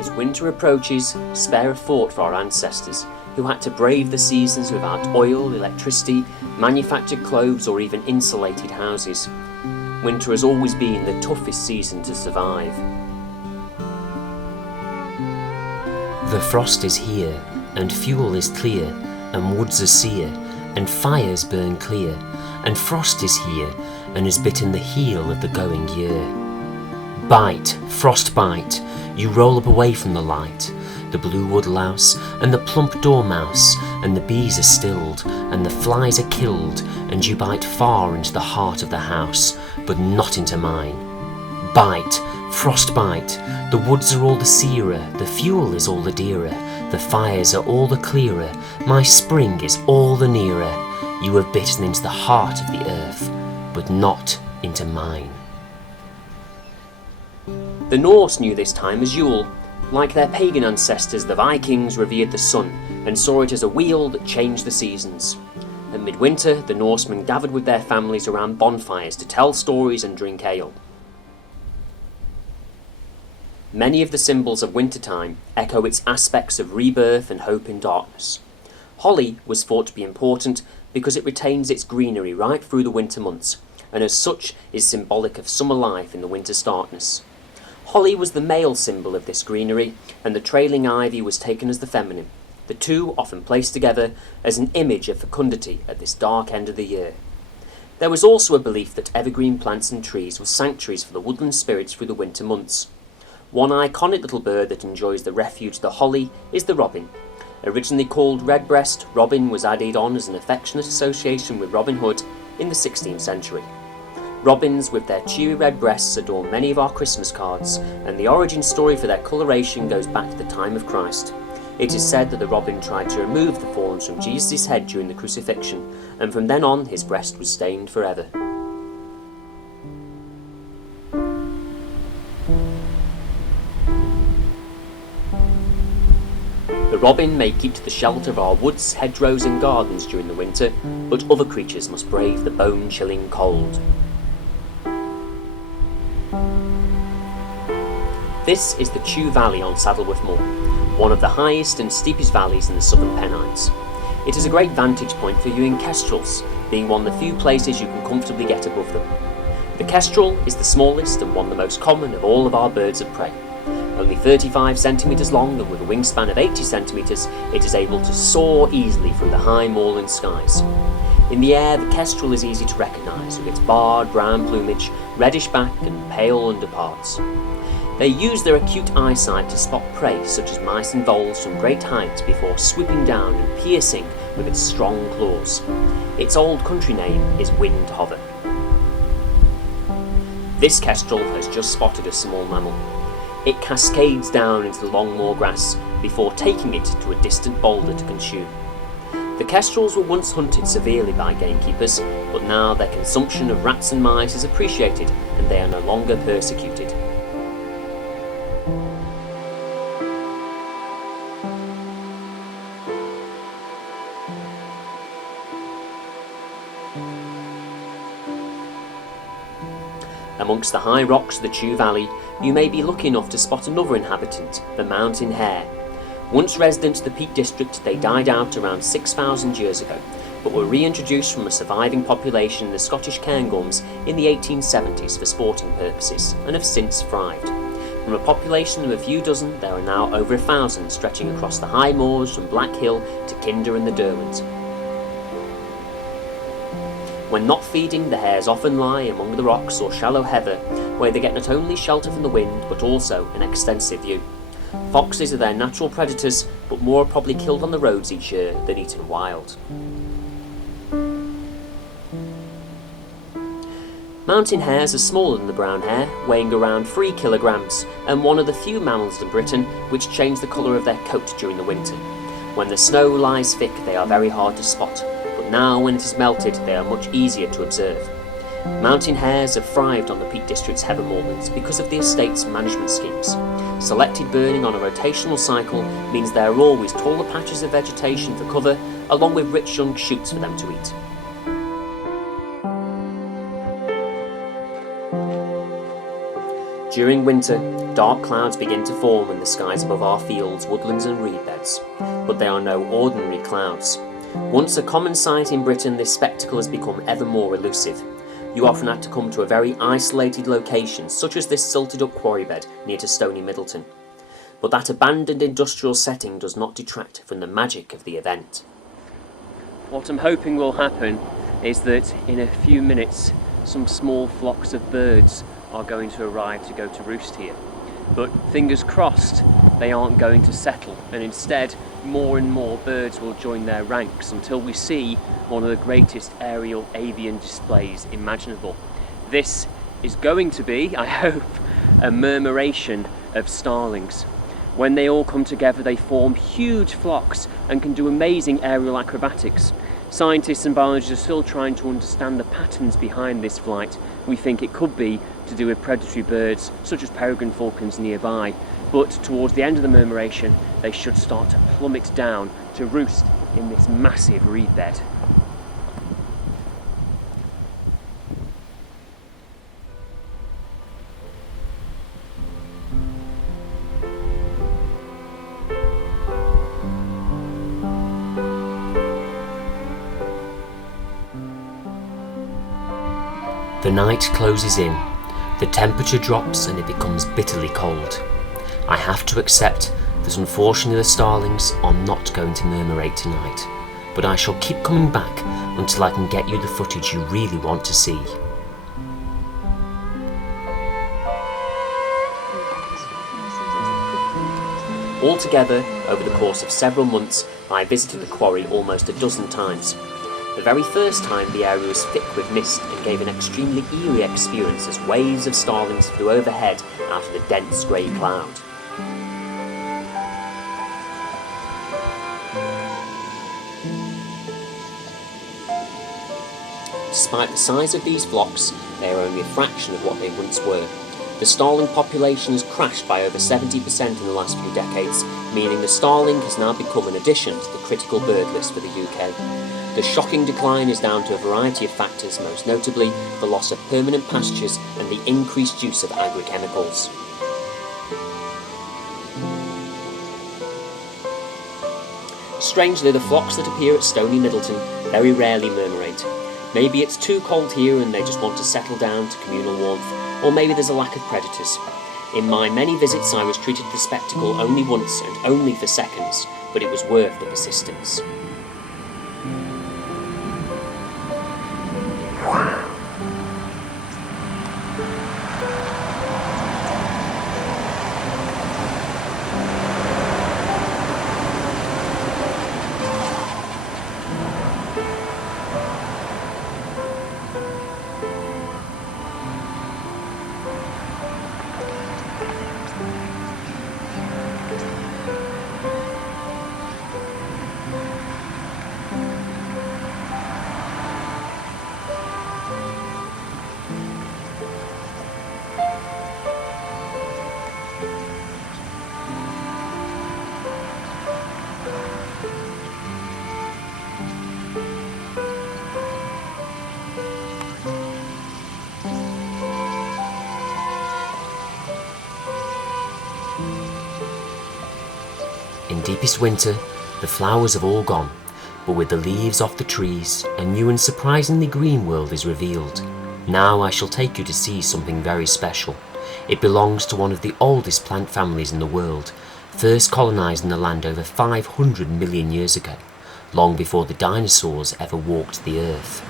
As winter approaches, spare a thought for our ancestors, who had to brave the seasons without oil, electricity, manufactured clothes or even insulated houses. Winter has always been the toughest season to survive. The frost is here, and fuel is clear, and woods are sere, and fires burn clear, and frost is here, and has bitten the heel of the going year. Bite, frost bite, you roll up away from the light, the blue wood louse, and the plump dormouse, and the bees are stilled, and the flies are killed, and you bite far into the heart of the house, but not into mine. Bite, frost bite, the woods are all the searer, the fuel is all the dearer, the fires are all the clearer, my spring is all the nearer. You have bitten into the heart of the earth, but not into mine. The Norse knew this time as Yule. Like their pagan ancestors, the Vikings revered the sun and saw it as a wheel that changed the seasons. At midwinter, the Norsemen gathered with their families around bonfires to tell stories and drink ale. Many of the symbols of wintertime echo its aspects of rebirth and hope in darkness. Holly was thought to be important because it retains its greenery right through the winter months, and as such is symbolic of summer life in the winter starkness. Holly was the male symbol of this greenery, and the trailing ivy was taken as the feminine, the two often placed together as an image of fecundity at this dark end of the year. There was also a belief that evergreen plants and trees were sanctuaries for the woodland spirits through the winter months. One iconic little bird that enjoys the refuge of the holly is the robin. Originally called redbreast, robin was added on as an affectionate association with Robin Hood in the 16th century. Robins with their cheery red breasts adorn many of our Christmas cards, and the origin story for their coloration goes back to the time of Christ. It is said that the robin tried to remove the thorns from Jesus' head during the crucifixion, and from then on his breast was stained forever. The robin may keep to the shelter of our woods, hedgerows and gardens during the winter, but other creatures must brave the bone-chilling cold. This is the Chew Valley on Saddleworth Moor, one of the highest and steepest valleys in the southern Pennines. It is a great vantage point for viewing kestrels, being one of the few places you can comfortably get above them. The kestrel is the smallest and one of the most common of all of our birds of prey. Only 35 centimetres long and with a wingspan of 80 centimetres, it is able to soar easily through the high moorland skies. In the air, the kestrel is easy to recognise with its barred brown plumage, reddish back and pale underparts. They use their acute eyesight to spot prey such as mice and voles from great height before swooping down and piercing with its strong claws. Its old country name is wind hover. This kestrel has just spotted a small mammal. It cascades down into the long moor grass before taking it to a distant boulder to consume. The kestrels were once hunted severely by gamekeepers, but now their consumption of rats and mice is appreciated and they are no longer persecuted. Amongst the high rocks of the Chew Valley, you may be lucky enough to spot another inhabitant, the mountain hare. Once residents of the Peak District, they died out around 6,000 years ago, but were reintroduced from a surviving population in the Scottish Cairngorms in the 1870s for sporting purposes, and have since thrived. From a population of a few dozen, there are now over 1,000 stretching across the high moors from Black Hill to Kinder and the Derwent. When not feeding, the hares often lie among the rocks or shallow heather, where they get not only shelter from the wind, but also an extensive view. Foxes are their natural predators, but more are probably killed on the roads each year than eaten wild. Mountain hares are smaller than the brown hare, weighing around 3 kilograms, and one of the few mammals in Britain which change the colour of their coat during the winter. When the snow lies thick, they are very hard to spot, but now when it is melted, they are much easier to observe. Mountain hares have thrived on the Peak District's heather moorlands because of the estate's management schemes. Selected burning on a rotational cycle means there are always taller patches of vegetation for cover, along with rich young shoots for them to eat. During winter, dark clouds begin to form in the skies above our fields, woodlands and reed beds, but they are no ordinary clouds. Once a common sight in Britain, this spectacle has become ever more elusive. You often have to come to a very isolated location, such as this silted up quarry bed near to Stony Middleton. But that abandoned industrial setting does not detract from the magic of the event. What I'm hoping will happen is that in a few minutes some small flocks of birds are going to arrive to go to roost here. But fingers crossed they aren't going to settle, and instead more and more birds will join their ranks until we see one of the greatest aerial avian displays imaginable. This is going to be, I hope, a murmuration of starlings. When they all come together, they form huge flocks and can do amazing aerial acrobatics. Scientists and biologists are still trying to understand the patterns behind this flight. We think it could be to do with predatory birds such as peregrine falcons nearby, but towards the end of the murmuration they should start to plummet down to roost in this massive reed bed. The night closes in, the temperature drops and it becomes bitterly cold. I have to accept that unfortunately the starlings are not going to murmurate tonight, but I shall keep coming back until I can get you the footage you really want to see. Altogether, over the course of several months, I visited the quarry almost a dozen times. The very first time the area was thick with mist and gave an extremely eerie experience as waves of starlings flew overhead out of the dense grey cloud. Despite the size of these flocks, they are only a fraction of what they once were. The starling population has crashed by over 70% in the last few decades, meaning the starling has now become an addition to the critical bird list for the UK. The shocking decline is down to a variety of factors, most notably the loss of permanent pastures and the increased use of agrochemicals. Strangely, the flocks that appear at Stony Middleton very rarely murmurate. Maybe it's too cold here and they just want to settle down to communal warmth, or maybe there's a lack of predators. In my many visits I was treated to the spectacle only once and only for seconds, but it was worth the persistence. In deepest winter, the flowers have all gone, but with the leaves off the trees, a new and surprisingly green world is revealed. Now I shall take you to see something very special. It belongs to one of the oldest plant families in the world, first colonising the land over 500 million years ago, long before the dinosaurs ever walked the earth.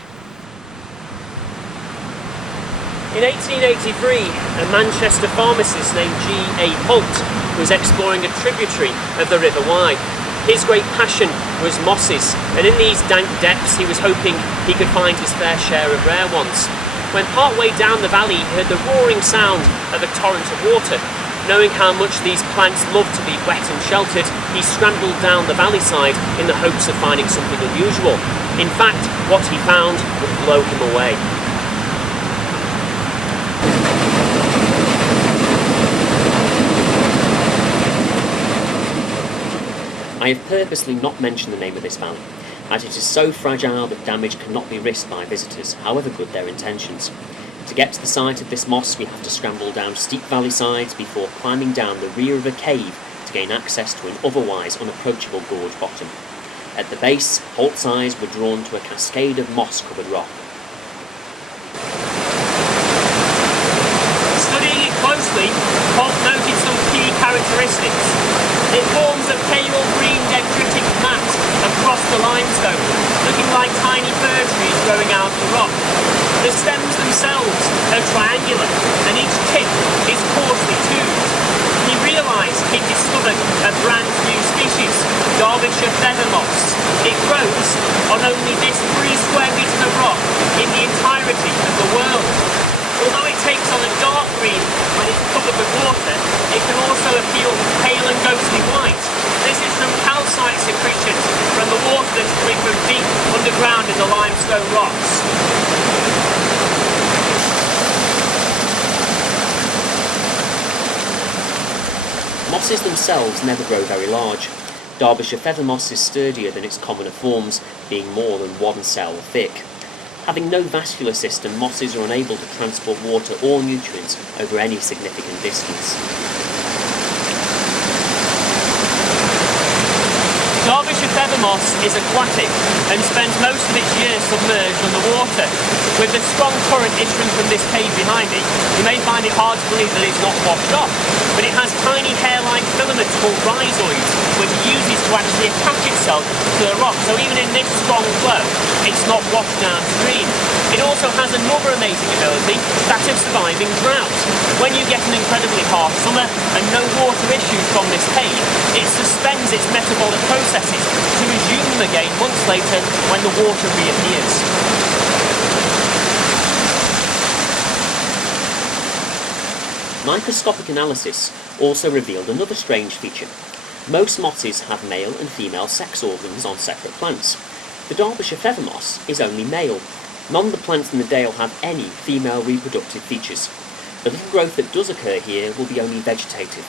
In 1883, a Manchester pharmacist named G.A. Holt was exploring a tributary of the River Wye. His great passion was mosses, and in these dank depths he was hoping he could find his fair share of rare ones. When partway down the valley he heard the roaring sound of a torrent of water. Knowing how much these plants love to be wet and sheltered, he scrambled down the valley side in the hopes of finding something unusual. In fact, what he found would blow him away. I have purposely not mentioned the name of this valley, as it is so fragile that damage cannot be risked by visitors, however good their intentions. To get to the site of this moss, we have to scramble down steep valley sides before climbing down the rear of a cave to gain access to an otherwise unapproachable gorge bottom. At the base, Holt's eyes were drawn to a cascade of moss-covered rock. Studying it closely, Holt noted some key characteristics. It forms a pale green dendritic mat across the limestone, looking like tiny fir trees growing out of the rock. The stems themselves are triangular, and each tip is coarsely toothed. He realised he'd discovered a brand new species, Derbyshire feather moss. It grows on only this 3 square metres of rock in the entirety of the world. Although it takes on a dark green when it's covered with water, it can also appeal pale and ghostly white. This is from calcite secretions from the water that's coming from deep underground in the limestone rocks. Mosses themselves never grow very large. Derbyshire feather moss is sturdier than its commoner forms, being more than 1 cell thick. Having no vascular system, mosses are unable to transport water or nutrients over any significant distance. Derbyshire feather moss is aquatic and spends most of its years submerged under water. With the strong current issuing from this cave behind me, you may find it hard to believe that it's not washed off, but it has tiny hair-like filaments called rhizoids, which it uses to actually attach itself to the rock, so even in this strong flow, it's not washed downstream. It also has another amazing ability, that of surviving drought. When you get an incredibly harsh summer and no water issues from this cave, it suspends its metabolic processes to resume them again months later when the water reappears. Microscopic analysis also revealed another strange feature. Most mosses have male and female sex organs on separate plants. The Derbyshire feather moss is only male. None of the plants in the dale have any female reproductive features. The little growth that does occur here will be only vegetative.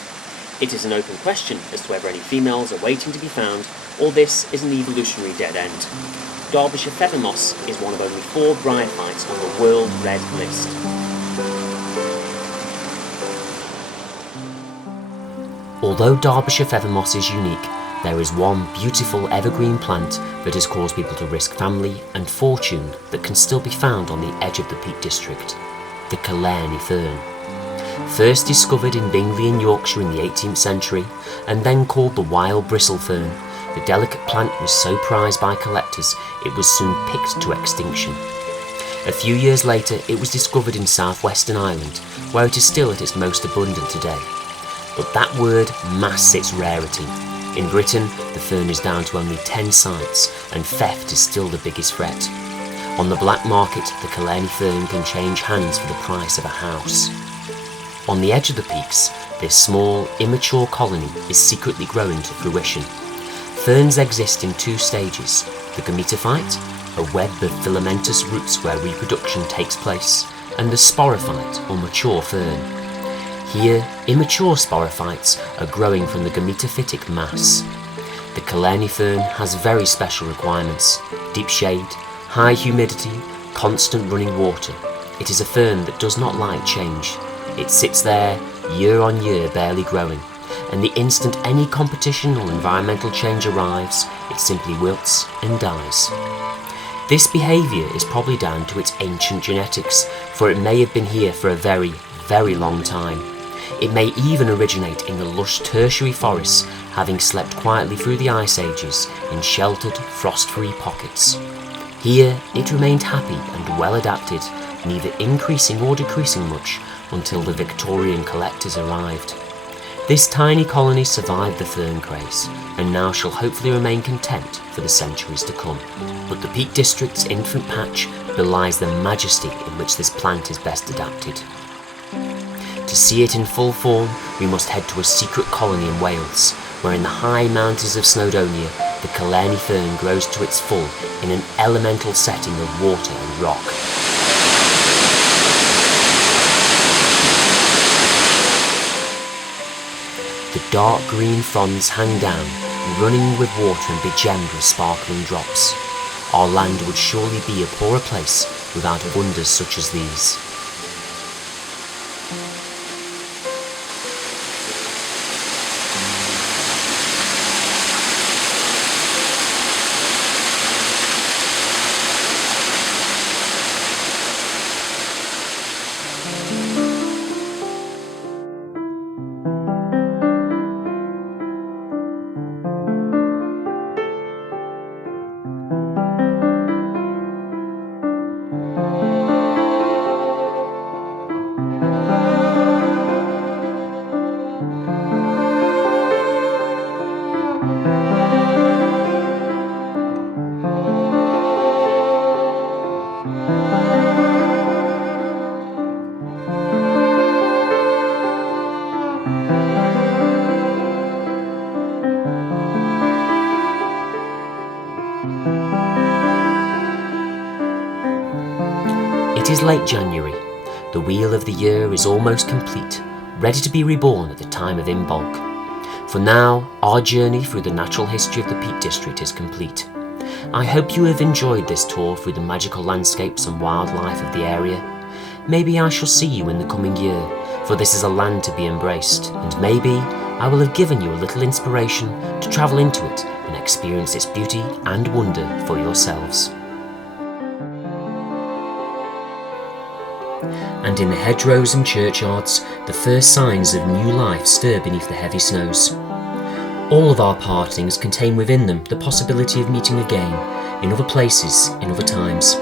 It is an open question as to whether any females are waiting to be found, or this is an evolutionary dead end. Derbyshire feather moss is one of only 4 bryophytes on the World Red List. Although Derbyshire feather moss is unique, there is one beautiful evergreen plant that has caused people to risk family and fortune that can still be found on the edge of the Peak District, the Killarney fern. First discovered in Bingley in Yorkshire in the 18th century, and then called the wild bristle fern, the delicate plant was so prized by collectors it was soon picked to extinction. A few years later it was discovered in southwestern Ireland, where it is still at its most abundant today. But that word masks its rarity. In Britain, the fern is down to only 10 sites, and theft is still the biggest threat. On the black market, the Killarney fern can change hands for the price of a house. On the edge of the peaks, this small, immature colony is secretly growing to fruition. Ferns exist in 2 stages: the gametophyte, a web of filamentous roots where reproduction takes place, and the sporophyte, or mature fern. Here, immature sporophytes are growing from the gametophytic mass. The Killarney fern has very special requirements: deep shade, high humidity, constant running water. It is a fern that does not like change. It sits there, year on year, barely growing, and the instant any competition or environmental change arrives, it simply wilts and dies. This behaviour is probably down to its ancient genetics, for it may have been here for a very, very long time. It may even originate in the lush tertiary forests, having slept quietly through the ice ages in sheltered, frost-free pockets. Here it remained happy and well adapted, neither increasing or decreasing much until the Victorian collectors arrived. This tiny colony survived the fern craze, and now shall hopefully remain content for the centuries to come. But the Peak District's infant patch belies the majesty in which this plant is best adapted. To see it in full form, we must head to a secret colony in Wales, where in the high mountains of Snowdonia, the Killarney fern grows to its full in an elemental setting of water and rock. The dark green fronds hang down, running with water and begemmed with sparkling drops. Our land would surely be a poorer place without wonders such as these. is late January. The wheel of the year is almost complete, ready to be reborn at the time of Imbolc. For now, our journey through the natural history of the Peak District is complete. I hope you have enjoyed this tour through the magical landscapes and wildlife of the area. Maybe I shall see you in the coming year, for this is a land to be embraced, and maybe I will have given you a little inspiration to travel into it and experience its beauty and wonder for yourselves. And in the hedgerows and churchyards, the first signs of new life stir beneath the heavy snows. All of our partings contain within them the possibility of meeting again, in other places, in other times.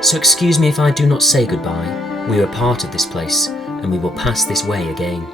So excuse me if I do not say goodbye. We are a part of this place, and we will pass this way again.